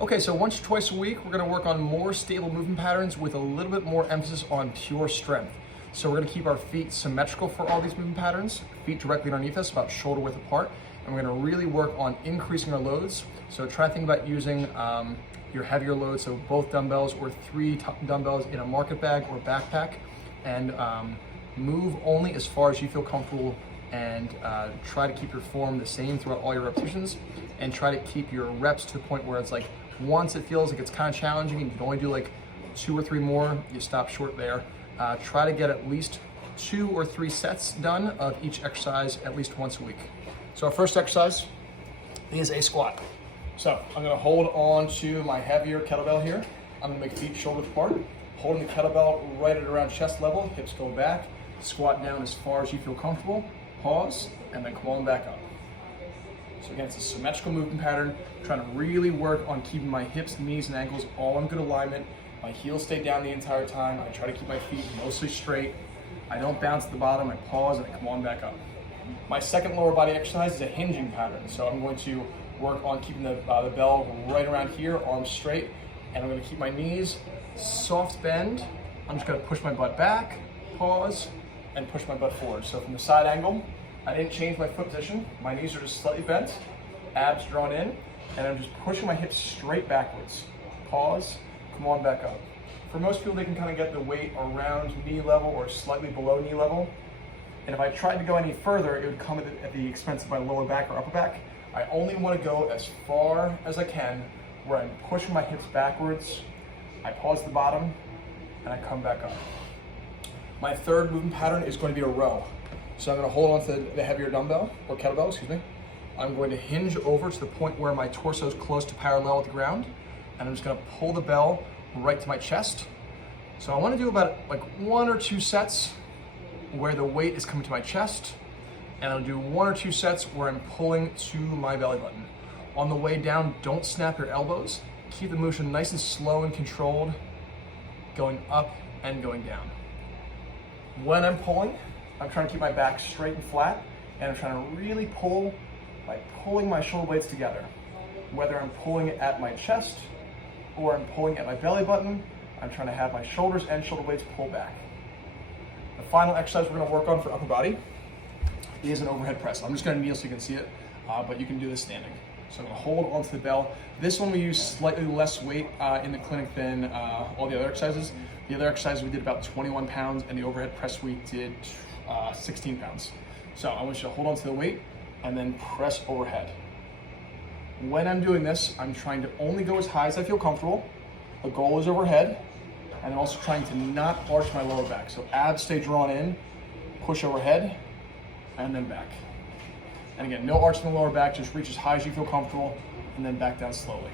Okay, so once or twice a week, we're gonna work on more stable movement patterns with a little bit more emphasis on pure strength. So we're gonna keep our feet symmetrical for all these movement patterns, feet directly underneath us, about shoulder width apart, and we're gonna really work on increasing our loads. So try to think about using your heavier loads, so both dumbbells or 3 dumbbells in a market bag or backpack, and move only as far as you feel comfortable, and try to keep your form the same throughout all your repetitions, and try to keep your reps to the point where it's like, once it feels like it's kind of challenging and you can only do like 2 or 3 more, you stop short there. Try to get at least 2 or 3 sets done of each exercise at least once a week. So our first exercise is a squat. So I'm gonna hold on to my heavier kettlebell here. I'm gonna make feet shoulder apart, holding the kettlebell right at around chest level, hips go back, squat down as far as you feel comfortable, pause, and then come on back up. So again, it's a symmetrical movement pattern, trying to really work on keeping my hips, knees, and ankles all in good alignment. My heels stay down the entire time. I try to keep my feet mostly straight. I don't bounce at the bottom, I pause, and I come on back up. My second lower body exercise is a hinging pattern. So I'm going to work on keeping the bell right around here, arms straight, and I'm gonna keep my knees soft bend. I'm just gonna push my butt back, pause, and push my butt forward. So from the side angle, I didn't change my foot position. My knees are just slightly bent, abs drawn in, and I'm just pushing my hips straight backwards. Pause, come on back up. For most people, they can kind of get the weight around knee level or slightly below knee level. And if I tried to go any further, it would come at the expense of my lower back or upper back. I only want to go as far as I can, where I'm pushing my hips backwards, I pause at the bottom, and I come back up. My third movement pattern is going to be a row. So I'm going to hold on to the heavier dumbbell, or kettlebell, excuse me. I'm going to hinge over to the point where my torso is close to parallel with the ground, and I'm just going to pull the bell right to my chest. So I want to do about like 1 or 2 sets where the weight is coming to my chest, and I'll do 1 or 2 sets where I'm pulling to my belly button. On the way down, don't snap your elbows. Keep the motion nice and slow and controlled, going up and going down. When I'm pulling, I'm trying to keep my back straight and flat, and I'm trying to really pull by pulling my shoulder blades together. Whether I'm pulling at my chest or I'm pulling at my belly button, I'm trying to have my shoulders and shoulder blades pull back. The final exercise we're going to work on for upper body is an overhead press. I'm just going to kneel so you can see it, but you can do this standing. So I'm going to hold onto the bell. This one we use slightly less weight in the clinic than all the other exercises. The other exercises we did about 21 pounds, and the overhead press we did 16 pounds. So I want you to hold onto the weight and then press overhead. When I'm doing this, I'm trying to only go as high as I feel comfortable. The goal is overhead, and I'm also trying to not arch my lower back. So abs stay drawn in, push overhead, and then back. And again, no arch in the lower back, just reach as high as you feel comfortable, and then back down slowly.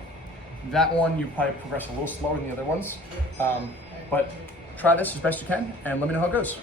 That one, you probably progress a little slower than the other ones, but try this as best you can, and let me know how it goes.